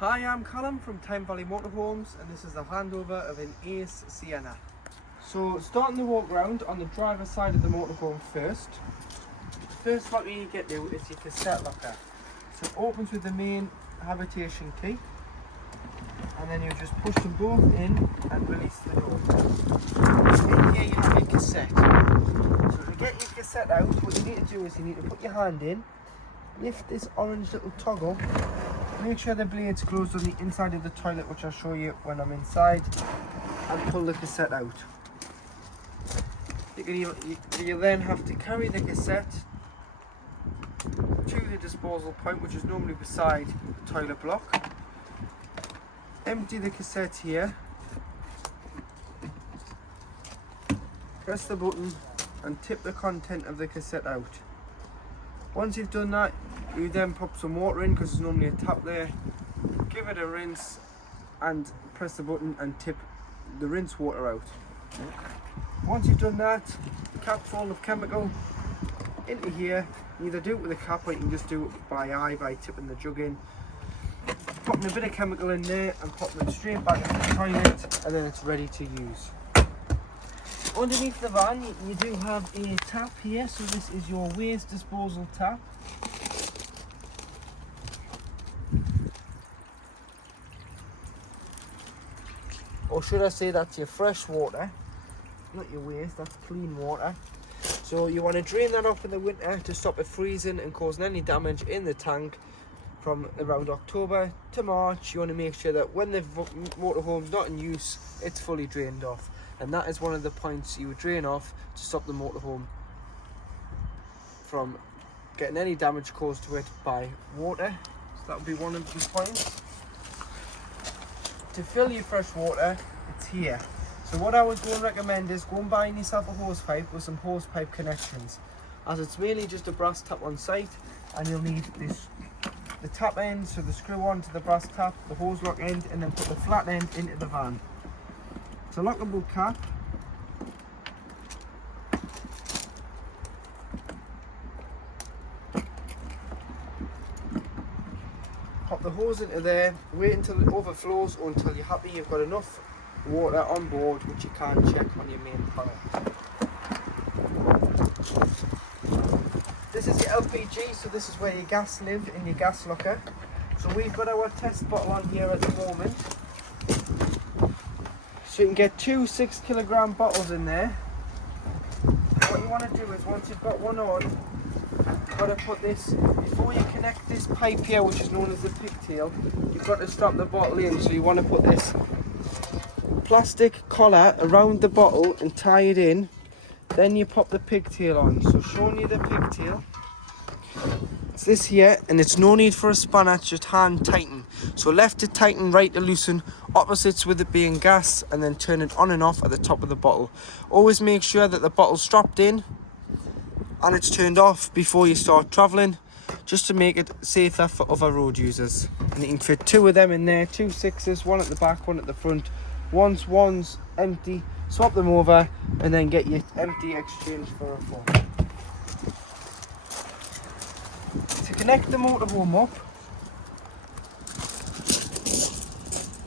Hi, I'm Callum from Time Valley Motorhomes, and this is the handover of an Ace Siena. So, starting the walk round on the driver's side of the motorhome first. The first locker you get to is your cassette locker. So it opens with the main habitation key, and then you just push them both in and release the door. In here you have your cassette. So to get your cassette out, what you need to do is you need to put your hand in, lift this orange little toggle. Make sure the blade's closed on the inside of the toilet, which I'll show you when I'm inside, and pull the cassette out. You then have to carry the cassette to the disposal point, which is normally beside the toilet block. Empty the cassette here, press the button and tip the content of the cassette out. Once you've done that, you then pop some water in, because there's normally a tap there. Give it a rinse and press the button and tip the rinse water out. Once you've done that, cap full of chemical into here. You either do it with a cap or you can just do it by eye, by tipping the jug in. Popping a bit of chemical in there and popping it straight back into the toilet, and then it's ready to use. Underneath the van you do have a tap here, so this is your waste disposal tap. Or should I say that's your fresh water, not your waste, that's clean water. So you want to drain that off in the winter to stop it freezing and causing any damage in the tank. From around October to March, you want to make sure that when the motorhome's not in use, it's fully drained off. And that is one of the points you would drain off to stop the motorhome from getting any damage caused to it by water. So that would be one of the points. To fill your fresh water, it's here. So what I would go and recommend is go and buy yourself a hose pipe with some hose pipe connections, as it's mainly just a brass tap on site, and you'll need this, the tap end, so the screw on to the brass tap, the hose lock end, and then put the flat end into the van. It's a lockable cap. Pop the hose into there, wait until it overflows or until you're happy you've got enough water on board, which you can check on your main panel. This is your LPG, so this is where your gas live in your gas locker. So we've got our test bottle on here at the moment. So you can get two 6 kilogram bottles in there. What you want to do is, once you've got one on, you've got to put this, before you connect this pipe here, which is known as the pigtail, you've got to stop the bottle in. So you want to put this plastic collar around the bottle and tie it in. Then you pop the pigtail on. So showing you the pigtail, it's this here, and it's no need for a spanner, it's just hand tighten. So left to tighten, right to loosen, opposites with it being gas, and then turn it on and off at the top of the bottle. Always make sure that the bottle's strapped in and it's turned off before you start travelling, just to make it safer for other road users. And you can fit two of them in there, two 6s, one at the back, one at the front. Once one's empty, swap them over and then get your empty exchange for a full. To connect the motorhome up,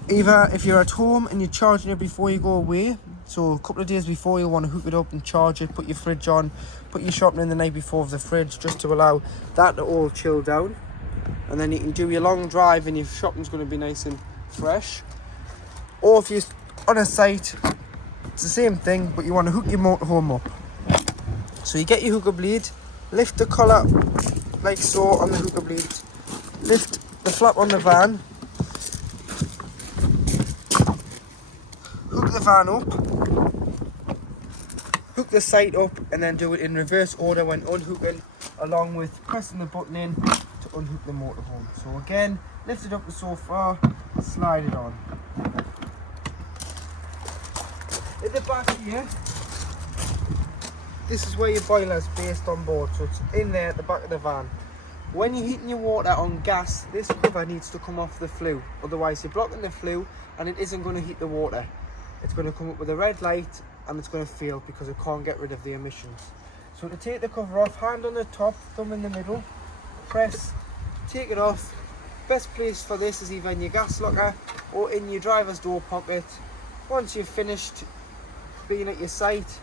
either if you're at home and you're charging it before you go away, so a couple of days before you'll want to hook it up and charge it, put your fridge on, put your shopping in the night before of the fridge, just to allow that to all chill down. And then you can do your long drive and your shopping's going to be nice and fresh. Or if you're on a site, it's the same thing, but you want to hook your motorhome up. So you get your hooker blade, lift the collar like so on the hooker blade, lift the flap on the van, hook the van up, hook the sight up, and then do it in reverse order when unhooking, along with pressing the button in to unhook the motorhome. So again, lift it up to so far, slide it on. In the back here, this is where your boiler is based on board, so it's in there at the back of the van. When you're heating your water on gas, this cover needs to come off the flue, otherwise you're blocking the flue and it isn't going to heat the water. It's going to come up with a red light and it's going to fail because it can't get rid of the emissions. So to take the cover off, hand on the top, thumb in the middle, press, take it off, Best place for this is either in your gas locker or in your driver's door pocket. Once you've finished being at your site,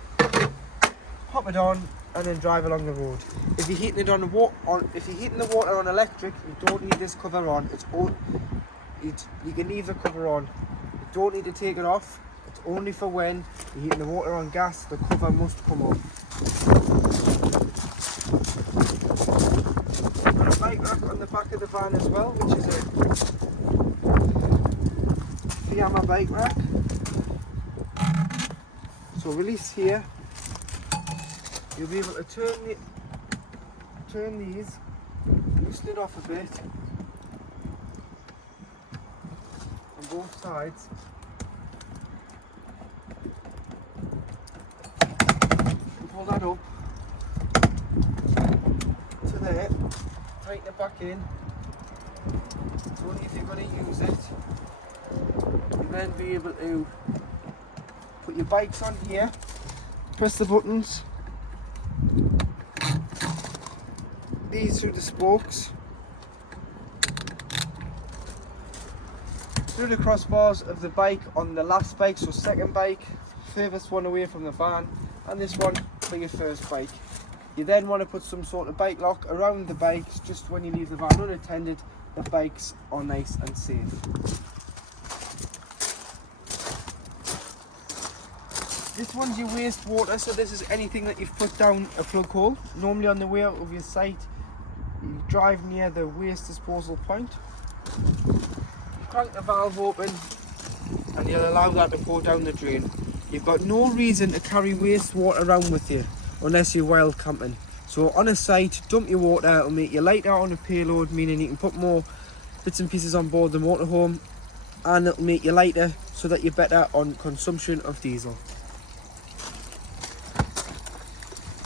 pop it on and then drive along the road. If you're heating it if you're heating the water on electric, you don't need this cover on. You can leave the cover on. You don't need to take it off. It's only for when you're heating the water on gas. The cover must come off. Got a bike rack on the back of the van as well, which is a Siena bike rack. So release here, you'll be able to turn these, loosen it off a bit on both sides. And pull that up to there, tighten it back in. It's only if you're going to use it. You'll then be able to put your bikes on here, press the buttons, these through the spokes, through the crossbars of the bike on the last bike, so second bike, furthest one away from the van, and this one for your first bike. You then want to put some sort of bike lock around the bikes just when you leave the van unattended. The bikes are nice and safe. This one's your wastewater, so this is anything that you've put down a plug hole. Normally on the way out of your site, you drive near the waste disposal point. Crank the valve open and you'll allow that to go down the drain. You've got no reason to carry wastewater around with you unless you're wild camping. So on a site, dump your water, it'll make you lighter on a payload, meaning you can put more bits and pieces on board the motorhome, and it'll make you lighter so that you're better on consumption of diesel.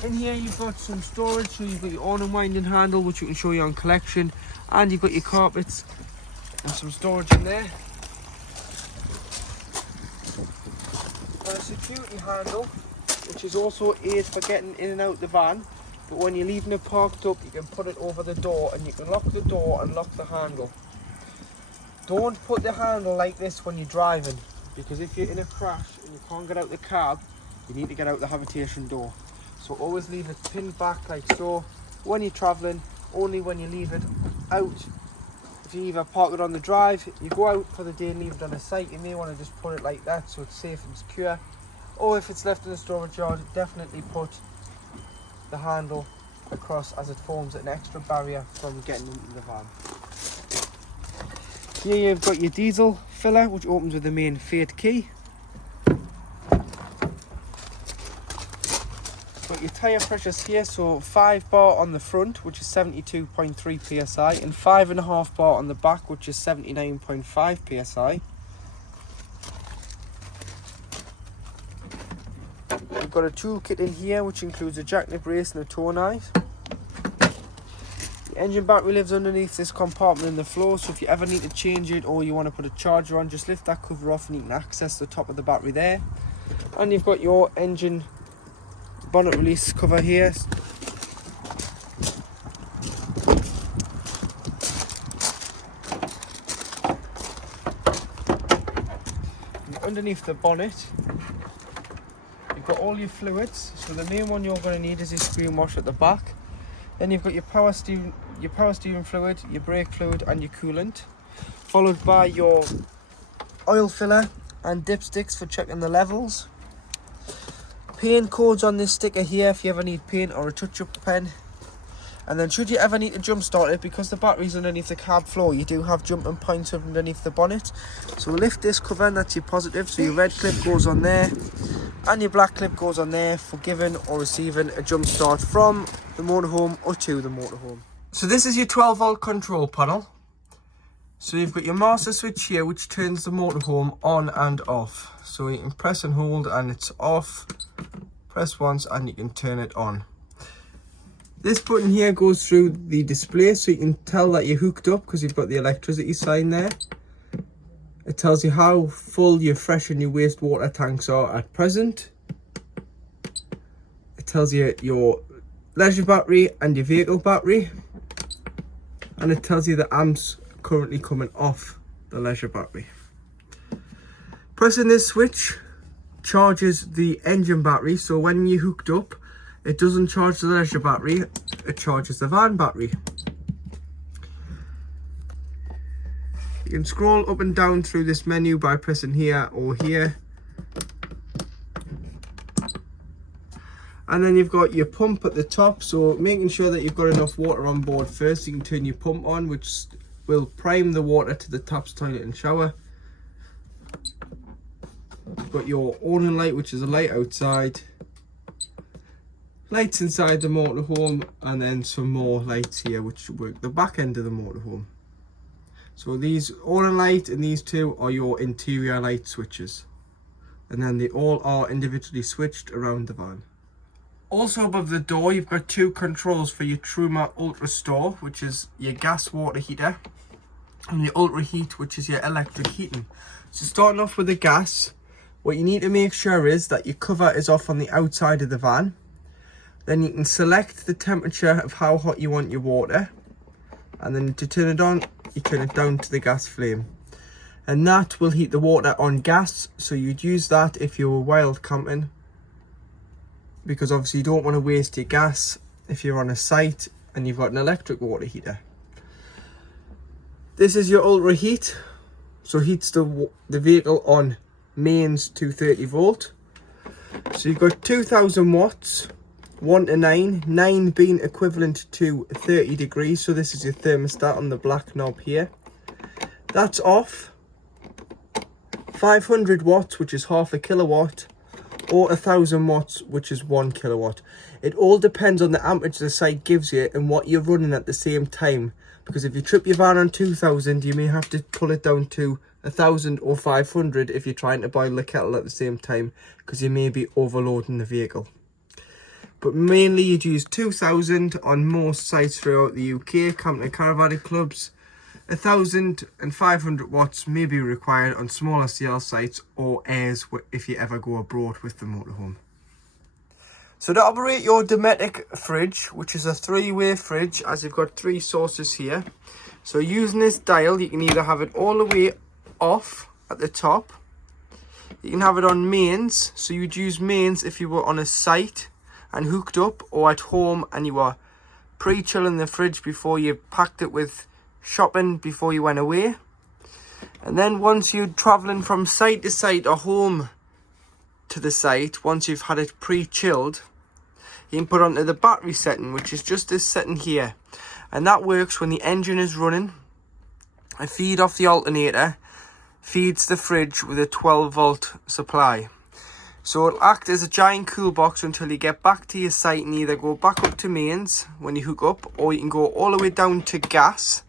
In here you've got some storage, so you've got your on and winding handle, which you can show you on collection, and you've got your carpets and some storage in there. You've got a security handle, which is also aid for getting in and out the van, but when you're leaving it parked up, you can put it over the door and you can lock the door and lock the handle. Don't put the handle like this when you're driving, because if you're in a crash and you can't get out the cab, you need to get out the habitation door. So always leave it pinned back like so when you're travelling, only when you leave it out. If you either park it on the drive, you go out for the day and leave it on a site, you may want to just put it like that so it's safe and secure. Or if it's left in the storage yard, definitely put the handle across, as it forms an extra barrier from getting into the van. Here you've got your diesel filler, which opens with the main fade key. Got your tyre pressures here, so 5 bar on the front, which is 72.3 psi, and 5.5 bar on the back, which is 79.5 psi. We've got a toolkit in here, which includes a jackknip brace and a tow knife. The engine battery lives underneath this compartment in the floor, so if you ever need to change it or you want to put a charger on, just lift that cover off and you can access the top of the battery there. And you've got your engine bonnet release cover here. And underneath the bonnet, you've got all your fluids. So the main one you're going to need is your screen wash at the back. Then you've got your power steering fluid, your brake fluid and your coolant, followed by your oil filler and dipsticks for checking the levels. Paint codes on this sticker here if you ever need paint or a touch-up pen. And then should you ever need to jump start it, because the battery's underneath the cab floor, you do have jumping points underneath the bonnet. So lift this cover and that's your positive, so your red clip goes on there and your black clip goes on there for giving or receiving a jump start from the motorhome or to the motorhome. So this is your 12 volt control panel. So you've got your master switch here, which turns the motorhome on and off. So you can press and hold and it's off. Press once and you can turn it on. This button here goes through the display, so you can tell that you're hooked up because you've got the electricity sign there. It tells you how full your fresh and your wastewater tanks are at present. It tells you your leisure battery and your vehicle battery. And it tells you the amps currently coming off the leisure battery. Pressing this switch charges the engine battery, so when you're hooked up, it doesn't charge the leisure battery, it charges the van battery. You can scroll up and down through this menu by pressing here or here. And then you've got your pump at the top, so making sure that you've got enough water on board first. You can turn your pump on, which will prime the water to the taps, toilet and shower. You've got your awning light, which is a light outside. Lights inside the motorhome, and then some more lights here which work the back end of the motorhome. So these awning light and these two are your interior light switches. And then they all are individually switched around the van. Also above the door, you've got two controls for your Truma Ultra Store, which is your gas water heater, and your Ultra Heat, which is your electric heating. So starting off with the gas, what you need to make sure is that your cover is off on the outside of the van. Then you can select the temperature of how hot you want your water, and then to turn it on, you turn it down to the gas flame. And that will heat the water on gas, so you'd use that if you were wild camping, because obviously you don't want to waste your gas if you're on a site and you've got an electric water heater. This is your Ultra Heat, so heats the vehicle on mains 230 volt. So you've got 2000 watts, 1 to 9, 9 being equivalent to 30 degrees, so this is your thermostat on the black knob here. That's off. 500 watts, which is half a kilowatt, or 1000 watts, which is 1 kilowatt. It all depends on the amperage the site gives you and what you're running at the same time, because if you trip your van on 2000, you may have to pull it down to 1000 or 500 if you're trying to boil the kettle at the same time, because you may be overloading the vehicle. But mainly you'd use 2000 on most sites throughout the UK, camping and caravanning clubs. 1500 watts may be required on smaller scale sites or airs if you ever go abroad with the motorhome. So to operate your Dometic fridge, which is a 3-way fridge, as you've got 3 sources here. So using this dial, you can either have it all the way off at the top. You can have it on mains, so you'd use mains if you were on a site and hooked up, or at home and you were pre-chilling the fridge before you packed it with shopping before you went away. And then once you're traveling from site to site or home to the site, once you've had it pre-chilled, you can put it onto the battery setting, which is just this setting here, and that works when the engine is running. A feed off the alternator feeds the fridge with a 12 volt supply, so it'll act as a giant cool box until you get back to your site and either go back up to mains when you hook up, or you can go all the way down to gas,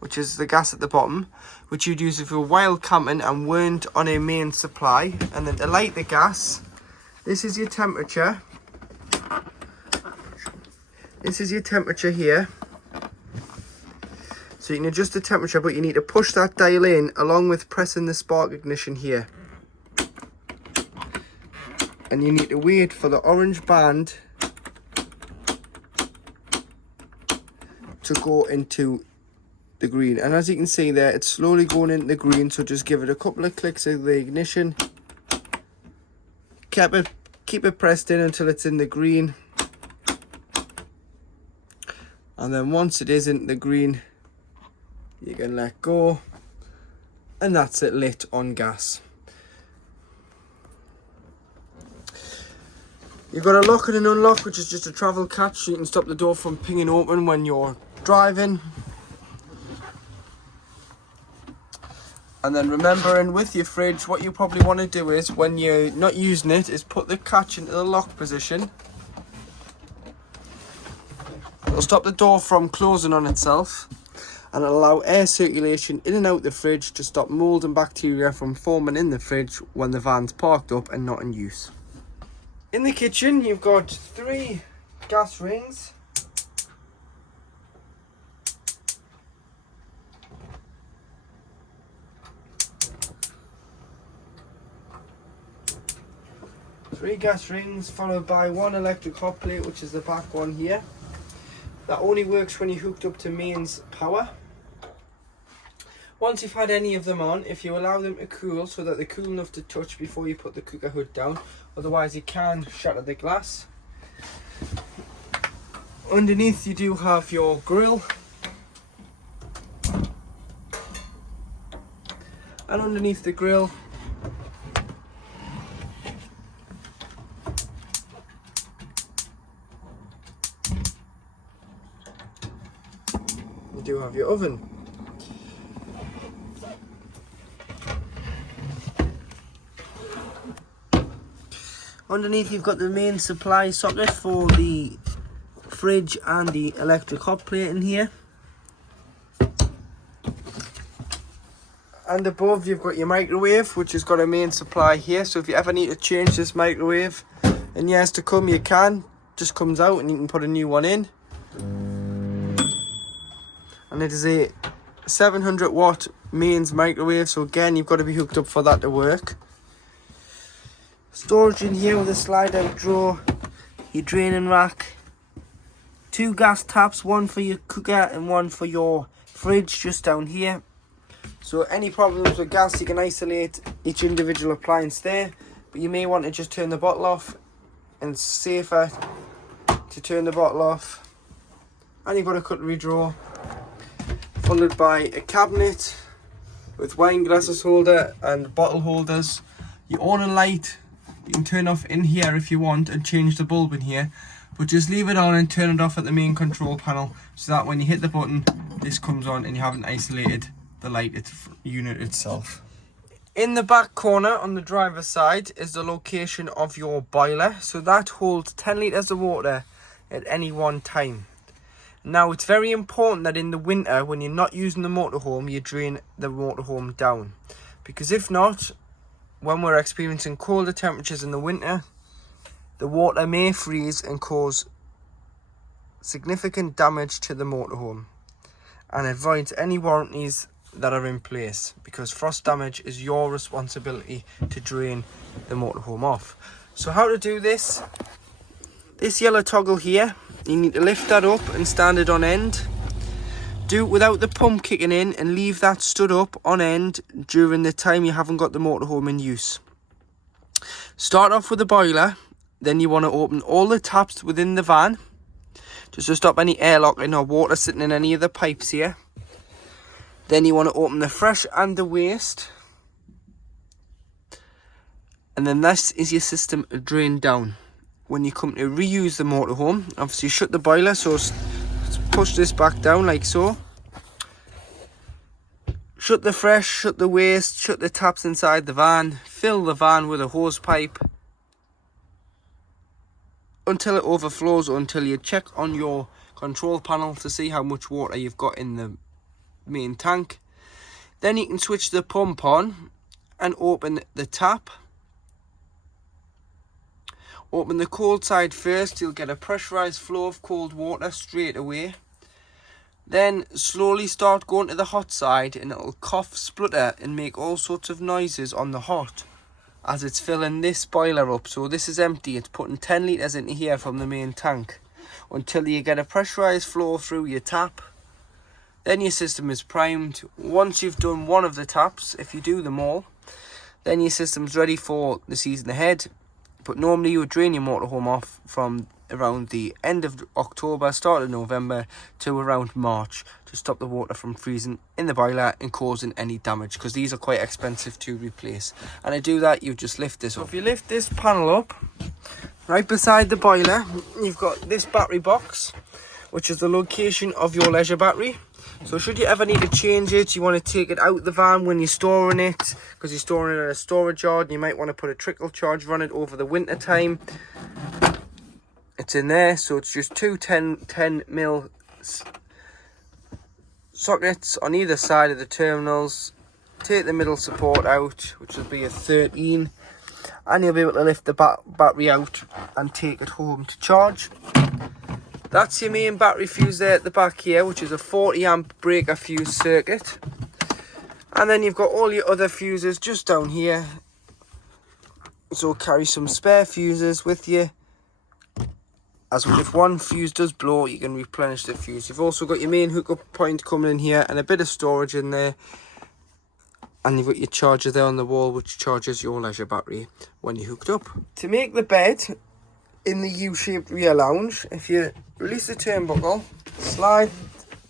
which is the gas at the bottom, which you'd use if you were wild camping and weren't on a main supply. And then to light the gas, this is your temperature. This is your temperature here. So you can adjust the temperature, but you need to push that dial in along with pressing the spark ignition here. And you need to wait for the orange band to go into the green, and as you can see there, it's slowly going into the green, so just give it a couple of clicks of the ignition, keep it pressed in until it's in the green, and then once it is in the green, you can let go, and that's it, lit on gas. You've got a lock and an unlock, which is just a travel catch, so you can stop the door from pinging open when you're driving. And then remembering with your fridge, what you probably want to do is, when you're not using it, is put the catch into the lock position. It'll stop the door from closing on itself, and it'll allow air circulation in and out the fridge to stop mould and bacteria from forming in the fridge when the van's parked up and not in use. In the kitchen, you've got 3 gas rings. Three gas rings followed by 1 electric hot plate, which is the back one here. That only works when you're hooked up to mains power. Once you've had any of them on, if you allow them to cool so that they're cool enough to touch before you put the cooker hood down, otherwise you can shatter the glass. Underneath you do have your grill, and underneath the grill you do have your oven. Underneath you've got the main supply socket for the fridge and the electric hot plate in here. And above you've got your microwave, which has got a main supply here, so if you ever need to change this microwave in years to come, you can. Just comes out and you can put a new one in. And it is a 700 watt mains microwave, so again you've got to be hooked up for that to work. Storage in here with a slide out drawer, your draining rack, 2 gas taps, one for your cooker and one for your fridge just down here. So any problems with gas, you can isolate each individual appliance there, but you may want to just turn the bottle off, and it's safer to turn the bottle off. And you've got a cutlery drawer followed by a cabinet with wine glasses holder and bottle holders. Your awning light you can turn off in here if you want and change the bulb in here, but just leave it on and turn it off at the main control panel, so that when you hit the button this comes on and you haven't isolated the light unit itself. In the back corner on the driver's side is the location of your boiler, so that holds 10 litres of water at any one time. Now it's very important that in the winter when you're not using the motorhome you drain the motorhome down, because if not, when we're experiencing colder temperatures in the winter, the water may freeze and cause significant damage to the motorhome, and it voids any warranties that are in place, because frost damage is your responsibility to drain the motorhome off. So how to do this? This yellow toggle here, you need to lift that up and stand it on end. Do it without the pump kicking in and leave that stood up on end during the time you haven't got the motorhome in use. Start off with the boiler, then you want to open all the taps within the van just to stop any airlocking or water sitting in any of the pipes here. Then you want to open the fresh and the waste, and then this is your system drained down. When you come to reuse the motorhome, obviously shut the boiler, so push this back down like so. Shut the fresh, shut the waste, shut the taps inside the van, fill the van with a hose pipe until it overflows, or until you check on your control panel to see how much water you've got in the main tank. Then you can switch the pump on and open the tap. Open the cold side first, you'll get a pressurized flow of cold water straight away. Then slowly start going to the hot side and it'll cough, splutter and make all sorts of noises on the hot as it's filling this boiler up. So this is empty, it's putting 10 litres into here from the main tank until you get a pressurized flow through your tap. Then your system is primed. Once you've done one of the taps, if you do them all, then your system's ready for the season ahead. But normally you would drain your motorhome off from around the end of October, start of November to around March to stop the water from freezing in the boiler and causing any damage, because these are quite expensive to replace. And to do that, you just lift this up. So if you lift this panel up, right beside the boiler, you've got this battery box, which is the location of your leisure battery. So should you ever need to change it, you want to take it out the van when you're storing it, because you're storing it in a storage yard, and you might want to put a trickle charger on it over the winter time. It's in there, so it's just two 10mm sockets on either side of the terminals. Take the middle support out, which will be a 13, and you'll be able to lift the battery out and take it home to charge. That's your main battery fuse there at the back here, which is a 40 amp breaker fuse circuit. And then you've got all your other fuses just down here. So carry some spare fuses with you, as if one fuse does blow, you can replenish the fuse. You've also got your main hookup point coming in here and a bit of storage in there And you've got your charger there on the wall, which charges your leisure battery when you're hooked up. To make the bed in the U-shaped rear lounge, if you release the turnbuckle, slide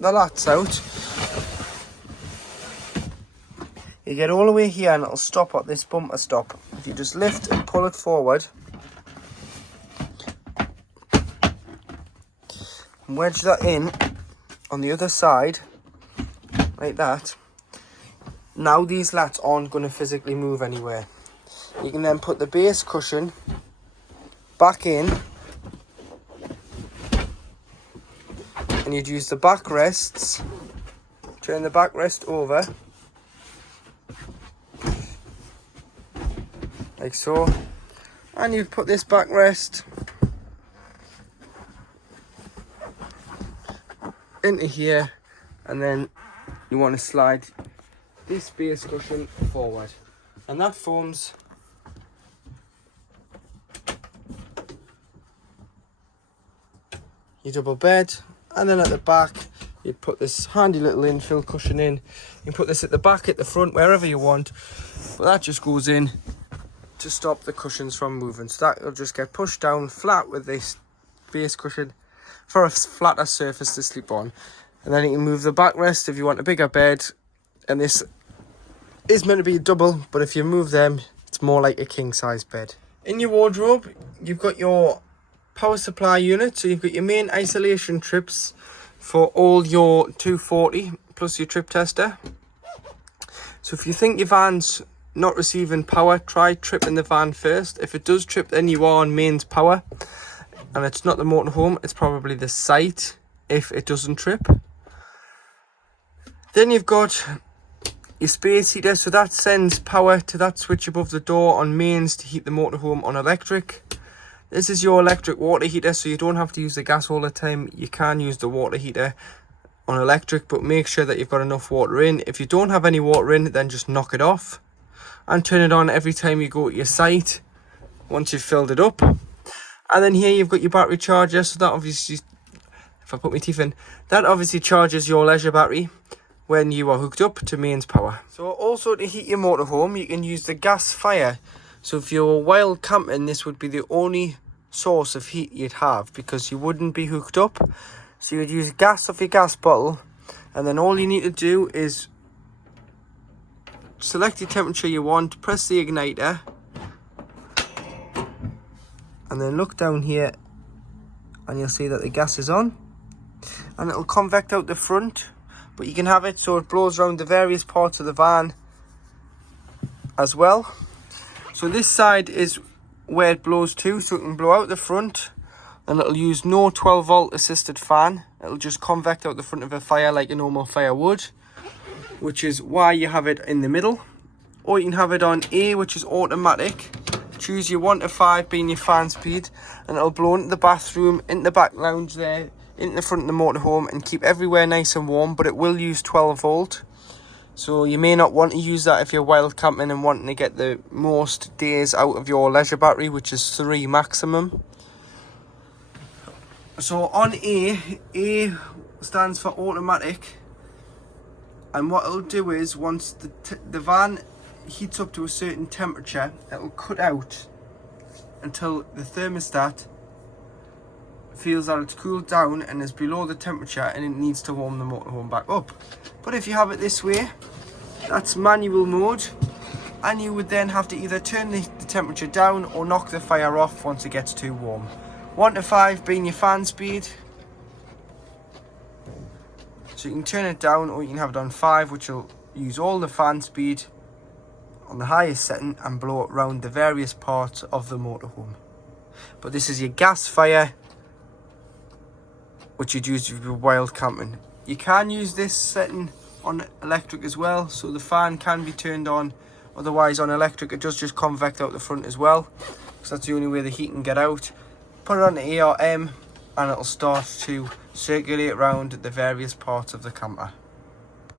the lats out, you get all the way here and it'll stop at this bumper stop. If you just lift and pull it forward, and wedge that in on the other side, like that, now these lats aren't going to physically move anywhere. You can then put the base cushion back in, and you'd use the backrests, turn the backrest over, like so, and you'd put this backrest into here, and then you want to slide this base cushion forward, and that forms your double bed. And then at the back you'd put this handy little infill cushion in. You can put this at the back, at the front, wherever you want, but that just goes in to stop the cushions from moving, so that will just get pushed down flat with this base cushion for a flatter surface to sleep on. And then you can move the backrest if you want a bigger bed, and this is meant to be a double, but if you move them, it's more like a king size bed. In your wardrobe, you've got your power supply unit, so you've got your main isolation trips for all your 240 plus your trip tester. So if you think your van's not receiving power, try tripping the van first. If it does trip, then you are on mains power, and it's not the motorhome, it's probably the site if it doesn't trip. Then you've got your space heater, so that sends power to that switch above the door on mains to heat the motorhome on electric. This is your electric water heater, so you don't have to use the gas all the time. You can use the water heater on electric, but make sure that you've got enough water in. If you don't have any water in, then just knock it off and turn it on every time you go to your site once you've filled it up. And then here you've got your battery charger, so that obviously, if I put my teeth in, that obviously charges your leisure battery when you are hooked up to mains power. So also to heat your motorhome, you can use the gas fire. So if you're wild camping, this would be the only source of heat you'd have, because you wouldn't be hooked up. So you'd use gas off your gas bottle, and then all you need to do is select your temperature you want, press the igniter, and then look down here and you'll see that the gas is on, and it'll convect out the front. But you can have it so it blows around the various parts of the van as well. So this side is where it blows to, so it can blow out the front, and it'll use no 12 volt assisted fan. It'll just convect out the front of a fire like a normal fire would, which is why you have it in the middle. Or you can have it on A, which is automatic. Choose your 1 to 5 being your fan speed, and it'll blow into the bathroom, into the back lounge there, into the front of the motorhome, and keep everywhere nice and warm. But it will use 12 volt. So you may not want to use that if you're wild camping and wanting to get the most days out of your leisure battery, which is 3 maximum. So on A stands for automatic, and what it'll do is once the van heats up to a certain temperature, it'll cut out until the thermostat feels that it's cooled down and is below the temperature, and it needs to warm the motorhome back up. But if you have it this way, that's manual mode, and you would then have to either turn the temperature down or knock the fire off once it gets too warm. 1 to 5 being your fan speed, so you can turn it down, or you can have it on 5, which will use all the fan speed on the highest setting and blow it around the various parts of the motorhome. But this is your gas fire, which you'd use if you're wild camping. You can use this setting on electric as well, so the fan can be turned on. Otherwise on electric it does just convect out the front as well, because that's the only way the heat can get out. Put it on the A or M, and it'll start to circulate around the various parts of the camper.